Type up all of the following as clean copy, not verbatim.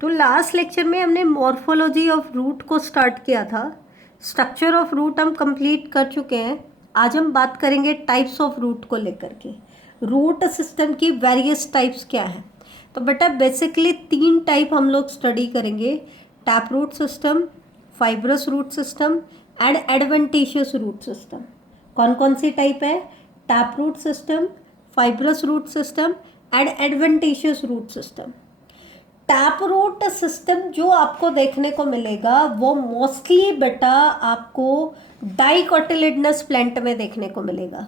तो last lecture में हमने मॉर्फोलॉजी ऑफ रूट को स्टार्ट किया था। स्ट्रक्चर ऑफ रूट हम कंप्लीट कर चुके हैं। आज हम बात करेंगे टाइप्स ऑफ रूट को लेकर के। रूट सिस्टम की वेरियस टाइप्स क्या है। तो बेटा बेसिकली 3 टाइप हम लोग स्टडी करेंगे, tap root system, fibrous root system and adventitious root system. कौन कौन सी टाइप है? Tap root system, fibrous root system and adventitious root system. Tap root system जो आपको देखने को मिलेगा वो मोस्टली बेटा आपको डाइकोटिलिडनस प्लांट में देखने को मिलेगा।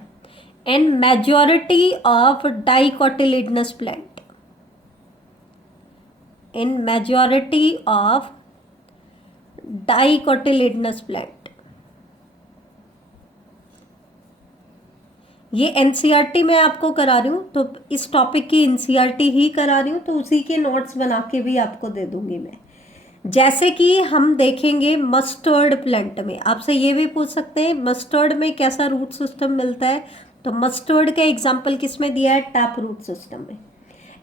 इन majority of dicotyledonous plant, in majority of dicotyledonous plant. ये एनसीईआरटी में आपको करा रही हूँ, तो इस टॉपिक की एनसीईआरटी ही करा रही हूँ, तो उसी के नोट्स बना के भी आपको दे दूंगी मैं। जैसे कि हम देखेंगे मस्टर्ड प्लांट में, आपसे ये भी पूछ सकते हैं मस्टर्ड में कैसा रूट सिस्टम मिलता है। तो मस्टर्ड का एग्जाम्पल किस में दिया है? टैप रूट सिस्टम में।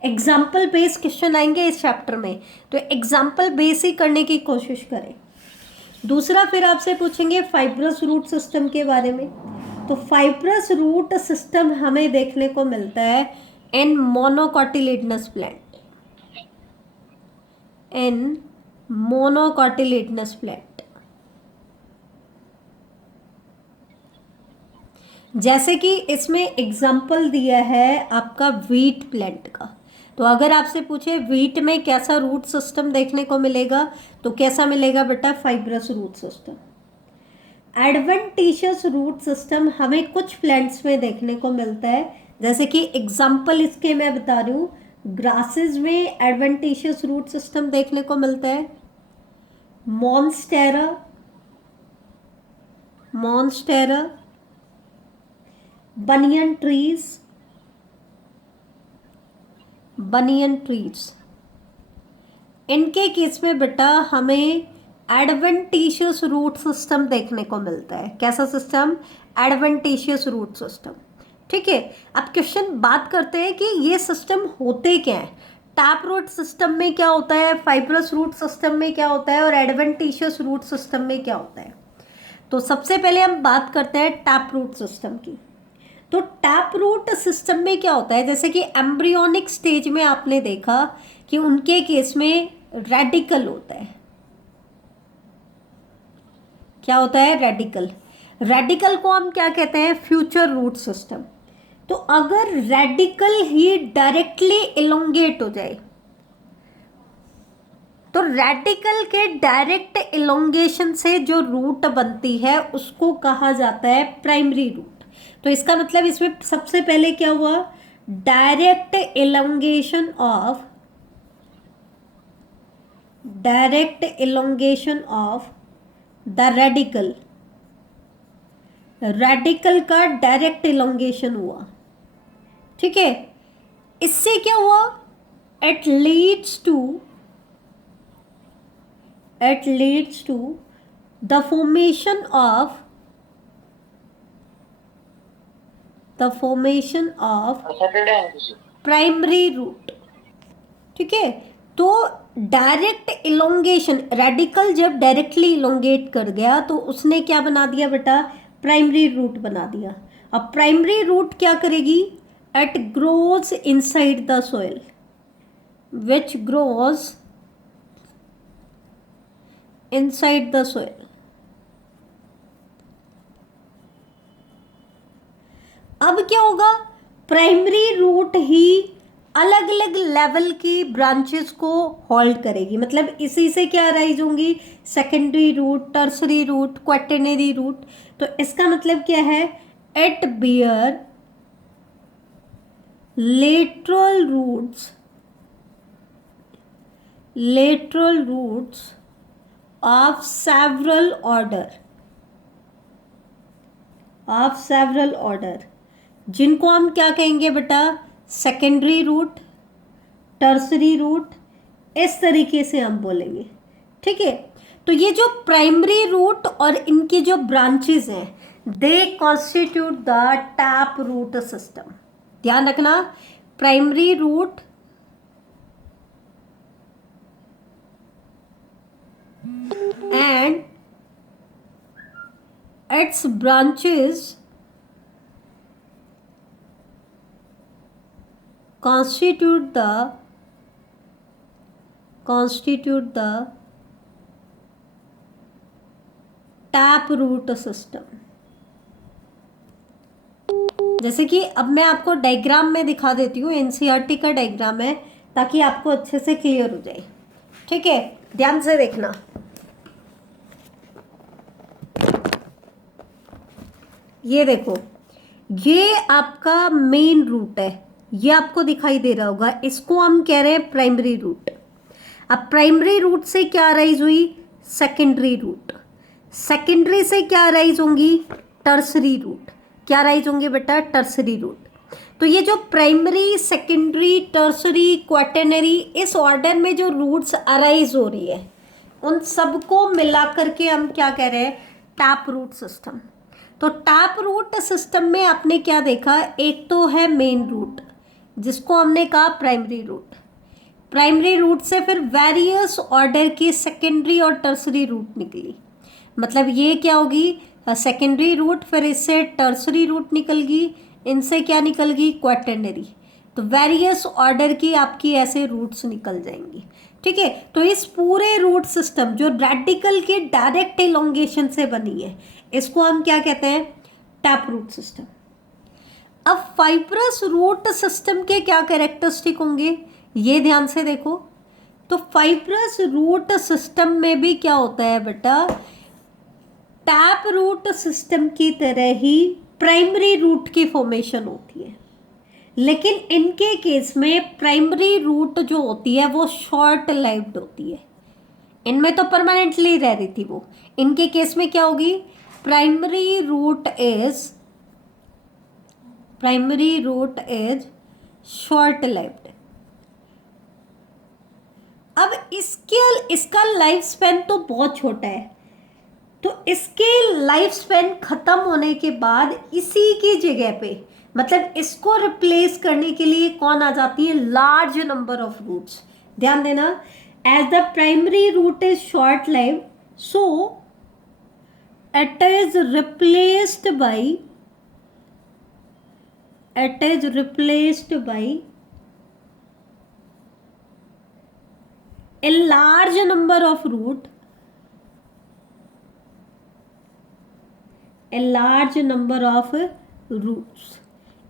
एग्जाम्पल बेस्ड क्वेश्चन आएंगे इस चैप्टर में, तो एग्जाम्पल बेस ही करने की कोशिश करें। दूसरा फिर आपसे पूछेंगे फाइब्रस रूट सिस्टम के बारे में। तो फाइब्रस रूट सिस्टम हमें देखने को मिलता है इन मोनोकॉटिलिडनस प्लांट, इन मोनोकॉटिलिडनस प्लांट। जैसे कि इसमें एग्जाम्पल दिया है आपका व्हीट प्लांट का। तो अगर आपसे पूछे व्हीट में कैसा रूट सिस्टम देखने को मिलेगा, तो कैसा मिलेगा बेटा? Fibrous root system. Adventitious root system हमें कुछ प्लांट्स में देखने को मिलता है, जैसे कि एग्जाम्पल इसके मैं बता रही हूँ। ग्रासेस में एडवेंटिशियस रूट सिस्टम देखने को मिलता है। मॉन्स्टेरा, मॉन्स्टेरा, बनियन ट्रीज, बनियन ट्रीज। इनके केस में बेटा हमें एडवेंटिशियस रूट सिस्टम देखने को मिलता है। कैसा सिस्टम? Adventitious root system. ठीक है, अब क्वेश्चन बात करते हैं कि ये सिस्टम होते क्या है। टैप रूट सिस्टम में क्या होता है, फाइब्रस रूट सिस्टम में क्या होता है और एडवेंटिशियस रूट सिस्टम में क्या होता है। तो सबसे पहले हम बात करते हैं टैप रूट सिस्टम की। तो टैप रूट सिस्टम में क्या होता है, जैसे कि एम्ब्रियोनिक स्टेज में आपने देखा कि उनके केस में रेडिकल होता है। क्या होता है? रेडिकल। रेडिकल को हम क्या कहते हैं? Future root system. तो अगर रेडिकल ही डायरेक्टली इलोंगेट हो जाए, तो रेडिकल के डायरेक्ट इलोंगेशन से जो रूट बनती है उसको कहा जाता है प्राइमरी रूट। तो इसका मतलब इसमें सबसे पहले क्या हुआ? Direct elongation of, direct elongation of the radical, radical का डायरेक्ट इलोंगेशन हुआ। ठीक है, इससे क्या हुआ? It leads to, it leads to the formation of, the formation of primary root। ठीक है, तो डायरेक्ट इलोंगेशन, रेडिकल जब डायरेक्टली इलोंगेट कर गया तो उसने क्या बना दिया बेटा? प्राइमरी रूट बना दिया। अब प्राइमरी रूट क्या करेगी? It grows inside the soil, which grows inside the soil। अब क्या होगा? प्राइमरी रूट ही अलग अलग लेवल की ब्रांचेस को होल्ड करेगी, मतलब इसी से क्या राइज होंगी? Secondary root, tertiary root, quaternary root. तो इसका मतलब क्या है? It bear lateral roots, lateral roots of several order, of several order, जिनको हम क्या कहेंगे बेटा? सेकेंडरी रूट, टर्सरी रूट, इस तरीके से हम बोलेंगे। ठीक है, तो ये जो प्राइमरी रूट और इनकी जो ब्रांचेस हैं, they constitute the tap root system. ध्यान रखना, primary root and its branches constitute the tap root system. जैसे कि अब मैं आपको डायग्राम में दिखा देती हूँ, एनसीईआरटी का डायग्राम है, ताकि आपको अच्छे से क्लियर हो जाए। ठीक है, ध्यान से देखना। ये देखो, ये आपका मेन रूट है, ये आपको दिखाई दे रहा होगा, इसको हम कह रहे हैं प्राइमरी रूट। अब प्राइमरी रूट से क्या अराइज हुई? Secondary root. सेकेंडरी से क्या अराइज होंगी? Tertiary root. क्या अराइज होंगे बेटा? Tertiary root. तो ये जो प्राइमरी, सेकेंडरी, टर्सरी, क्वाटरनरी, इस ऑर्डर में जो रूट्स अराइज हो रही है, उन सबको मिला करके हम क्या कह रहे हैं? Tap root system. तो टैप रूट सिस्टम में आपने क्या देखा? एक तो है मेन रूट, जिसको हमने कहा प्राइमरी रूट। प्राइमरी रूट से फिर वेरियस ऑर्डर की सेकेंडरी और टर्सरी रूट निकली। मतलब ये क्या होगी? सेकेंडरी रूट, फिर इससे टर्सरी रूट निकल गई, इनसे क्या निकल गई? क्वाटरनरी। तो वेरियस ऑर्डर की आपकी ऐसे रूट्स निकल जाएंगी। ठीक है, तो इस पूरे रूट सिस्टम जो रेडिकल के डायरेक्ट इलोंगेशन से बनी है, इसको हम क्या कहते हैं? Tap root system. अब फाइब्रस रूट सिस्टम के क्या कैरेक्टरिस्टिक होंगे, ये ध्यान से देखो। तो फाइब्रस रूट सिस्टम में भी क्या होता है बेटा? टैप रूट सिस्टम की तरह ही प्राइमरी रूट की फॉर्मेशन होती है, लेकिन इनके केस में प्राइमरी रूट जो होती है वो शॉर्ट लाइव्ड होती है। इनमें तो परमानेंटली रह रही थी वो, इनके केस में क्या होगी? Primary root is short lived. अब इसका लाइफ स्पैन तो बहुत छोटा है, तो इसके लाइफ स्पैन खत्म होने के बाद इसी की जगह पे, मतलब इसको रिप्लेस करने के लिए कौन आ जाती है? Large number of roots. ध्यान देना, as the primary root is short lived, so it is replaced by a large number of roots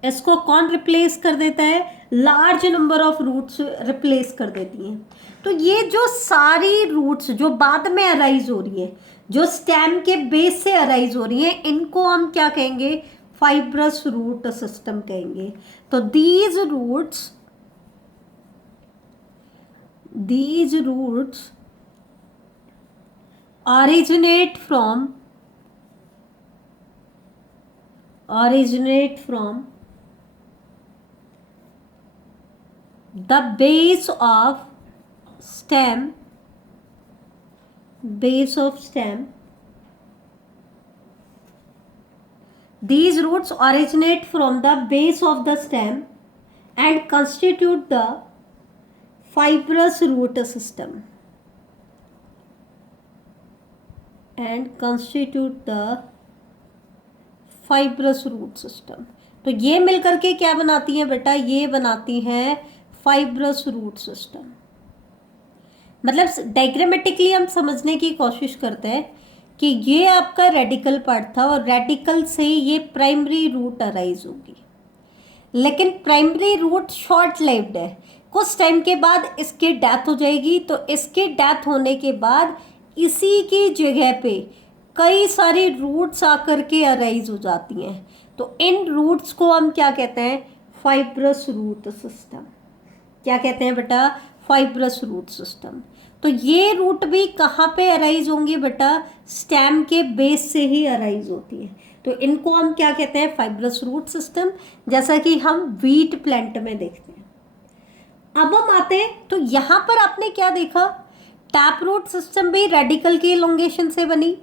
इसको कौन रिप्लेस कर देता है? Large number of roots replace कर देती हैं। तो ये जो सारी रूट्स जो बाद में अराइज हो रही है, जो स्टेम के बेस से अराइज हो रही है, इनको हम क्या कहेंगे? फाइब्रस रूट सिस्टम कहेंगे। तो these roots originate from the base of stem These roots originate from the base of the stem and constitute the fibrous root system. तो ये मिलकर के क्या बनाती हैं बेटा? ये बनाती हैं फाइब्रस रूट सिस्टम। मतलब डायग्रामेटिकली हम समझने की कोशिश करते हैं कि ये आपका रेडिकल पार्ट था और रेडिकल से ये प्राइमरी रूट अराइज होगी, लेकिन प्राइमरी रूट शॉर्ट लाइव्ड है। कुछ टाइम के बाद इसकी डेथ हो जाएगी, तो इसके डेथ होने के बाद इसी की जगह पे कई सारी रूट्स आकर के अराइज हो जाती हैं। तो इन रूट्स को हम क्या कहते हैं? Fibrous root system. क्या कहते हैं बेटा? Fibrous root system. तो ये रूट भी कहाँ पे अराइज होंगी बेटा? स्टेम के बेस से ही अराइज होती है। तो इनको हम क्या कहते हैं? फाइब्रस रूट सिस्टम, जैसा कि हम वीट प्लांट में देखते हैं। अब हम आते हैं, तो यहाँ पर आपने क्या देखा? टैप रूट सिस्टम भी रेडिकल की इलोंगेशन से बनी,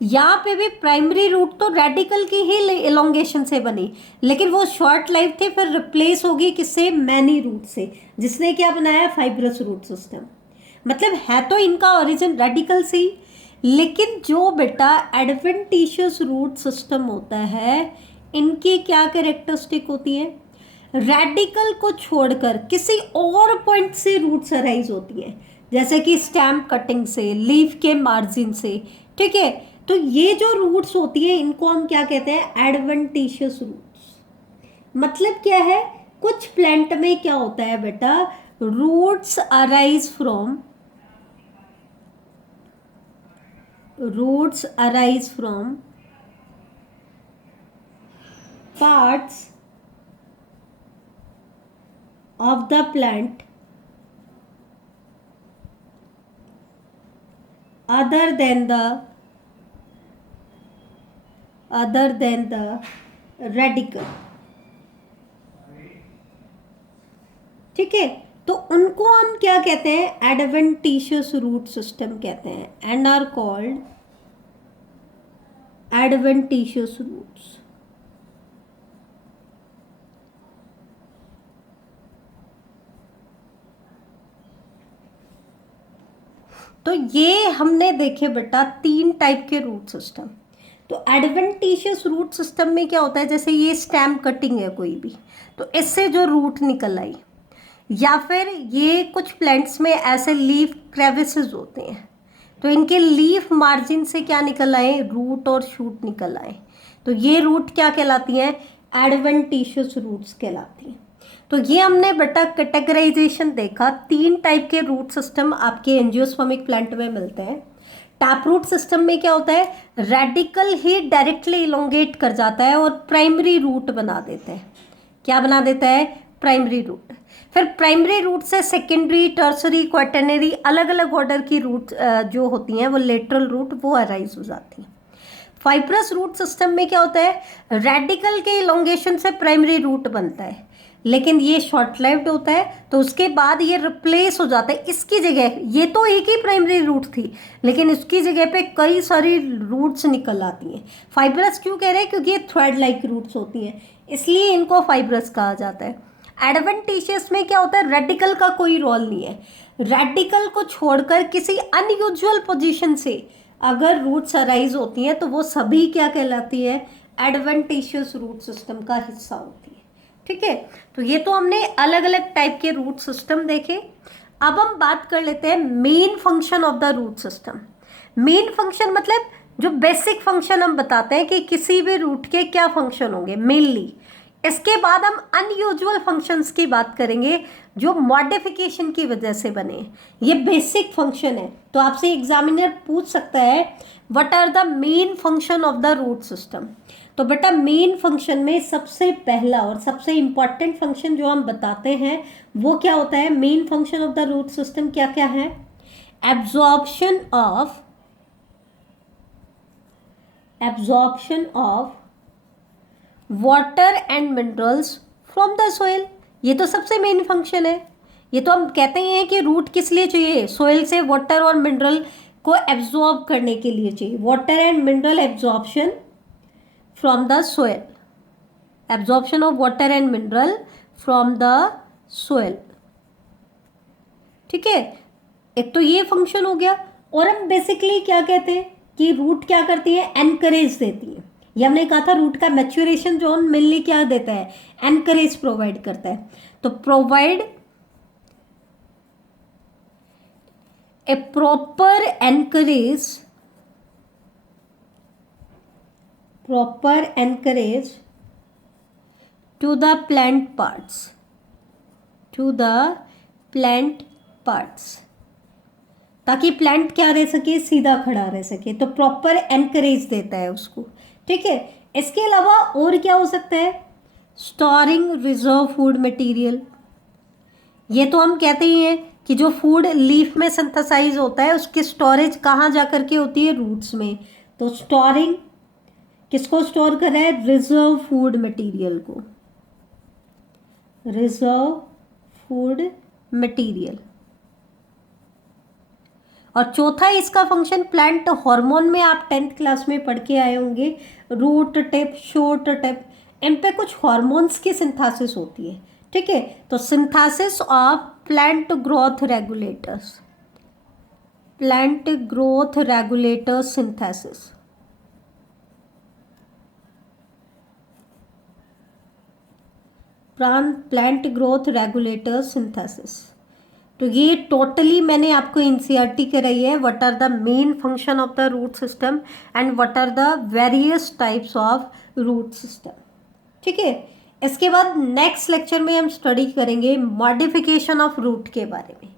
यहाँ पे भी प्राइमरी रूट तो रेडिकल की ही इलोंगेशन से बनी, लेकिन वो शॉर्ट लाइफ थे, फिर रिप्लेस होगी किससे? मैनी रूट से, जिसने क्या बनाया? Fibrous root system. मतलब है तो इनका ओरिजिन रेडिकल से ही, लेकिन जो बेटा एडवेंटिशियस रूट सिस्टम होता है इनकी क्या कैरेक्टरिस्टिक होती है, रेडिकल को छोड़कर किसी और पॉइंट से रूट्स अराइज होती हैं, जैसे कि स्टेम कटिंग से, लीफ के मार्जिन से, ठीक है। तो ये जो रूट्स होती है इनको हम क्या कहते हैं, एडवेंटिशियस रूट्स। मतलब क्या है, कुछ प्लांट में क्या होता है बेटा, roots arise from parts of the plant other than the radical, ठीक है। तो उनको हम क्या कहते हैं, एडवेंटिशियस रूट सिस्टम कहते हैं, and are called adventitious roots. तो ये हमने देखे बेटा 3 टाइप के रूट सिस्टम। तो एडवेंटिशियस रूट सिस्टम में क्या होता है, जैसे ये स्टेम कटिंग है कोई भी, तो इससे जो रूट निकल आई, या फिर ये कुछ प्लांट्स में ऐसे लीफ क्रेविसेस होते हैं, तो इनके लीफ मार्जिन से क्या निकल आए, रूट और शूट निकल आए, तो ये रूट क्या कहलाती हैं, एडवेंटिशियस रूट्स कहलाती हैं। तो ये हमने बेटा कैटेगराइजेशन देखा, 3 टाइप के रूट सिस्टम आपके एंजियोस्पर्मिक प्लांट में मिलते हैं। टैप रूट सिस्टम में क्या होता है, रेडिकल ही डायरेक्टली इलोंगेट कर जाता है और प्राइमरी रूट बना देता है। क्या बना देता है, प्राइमरी रूट। फिर प्राइमरी रूट से सेकेंडरी, टर्सरी, क्वाटर्नरी, अलग अलग ऑर्डर की रूट जो होती हैं वो लेटरल रूट वो अराइज हो जाती हैं। फाइब्रस रूट सिस्टम में क्या होता है, रेडिकल के इलोंगेशन से प्राइमरी रूट बनता है, लेकिन ये शॉर्ट लाइव्ड होता है, तो उसके बाद ये रिप्लेस हो जाता है। इसकी जगह, ये तो एक ही प्राइमरी रूट थी, लेकिन इसकी जगह पे कई सारी रूट्स निकल आती हैं। फाइब्रस क्यों कह रहे हैं, क्योंकि ये थ्रेड लाइक रूट्स होती हैं, इसलिए इनको फाइब्रस कहा जाता है। एडवेंटिशियस में क्या होता है, रेडिकल का कोई रोल नहीं है, रेडिकल को छोड़कर किसी अनयूजुअल पोजीशन से अगर रूट्स अराइज होती हैं तो वो सभी क्या कहलाती है, एडवेंटिशियस रूट सिस्टम का हिस्सा होती है, ठीक है। तो ये तो हमने अलग अलग टाइप के रूट सिस्टम देखे। अब हम बात कर लेते हैं main function of the root system. Main function मतलब जो बेसिक फंक्शन हम बताते हैं कि किसी भी रूट के क्या फंक्शन होंगे मेनली। इसके बाद हम अनयूजुअल फंक्शंस की बात करेंगे जो मॉडिफिकेशन की वजह से बने। ये बेसिक फंक्शन है, तो आपसे एग्जामिनर पूछ सकता है what are the main function of the root system. तो बेटा मेन फंक्शन में सबसे पहला और सबसे इंपॉर्टेंट फंक्शन जो हम बताते हैं वो क्या होता है, main function of the root system क्या क्या है, absorption of water and minerals from the soil. ये तो सबसे मेन फंक्शन है। ये तो हम कहते हैं कि रूट किस लिए चाहिए, सोइल से वाटर और मिनरल को एब्जॉर्ब करने के लिए चाहिए, water and mineral absorption from the soil, absorption of water and mineral from the soil, ठीक है। एक तो ये फंक्शन हो गया। और हम बेसिकली क्या कहते हैं कि रूट क्या करती है, एनकरेज देती है। ये हमने कहा था रूट का मैच्योरेशन जोन मेनली क्या देता है, एनकरेज प्रोवाइड करता है। तो provide a proper anchorage to the plant parts, ताकि प्लांट क्या रह सके, सीधा खड़ा रह सके। तो प्रॉपर एनकरेज देता है उसको, ठीक है। इसके अलावा और क्या हो सकता है, स्टोरिंग रिजर्व फूड मटेरियल। ये तो हम कहते ही हैं कि जो फूड लीफ में सिंथेसाइज होता है उसकी स्टोरेज कहाँ जा करके होती है, रूट्स में। तो स्टोरिंग किसको स्टोर कर रहा है, रिजर्व फूड मटेरियल को, रिजर्व फूड मटेरियल। और चौथा इसका फंक्शन प्लांट हार्मोन में आप 10th क्लास में पढ़ के आए होंगे, रूट टिप, शूट टिप, इन पे कुछ हार्मोन्स की सिंथेसिस होती है, ठीक है। तो synthesis of plant growth regulators, plant growth regulator synthesis. Plant growth regulator synthesis. तो ये टोटली मैंने आपको एनसीईआरटी कराई है, what are the main function of the root system and what are the various types of root system. ठीक है, इसके बाद नेक्स्ट लेक्चर में हम स्टडी करेंगे मॉडिफिकेशन ऑफ रूट के बारे में।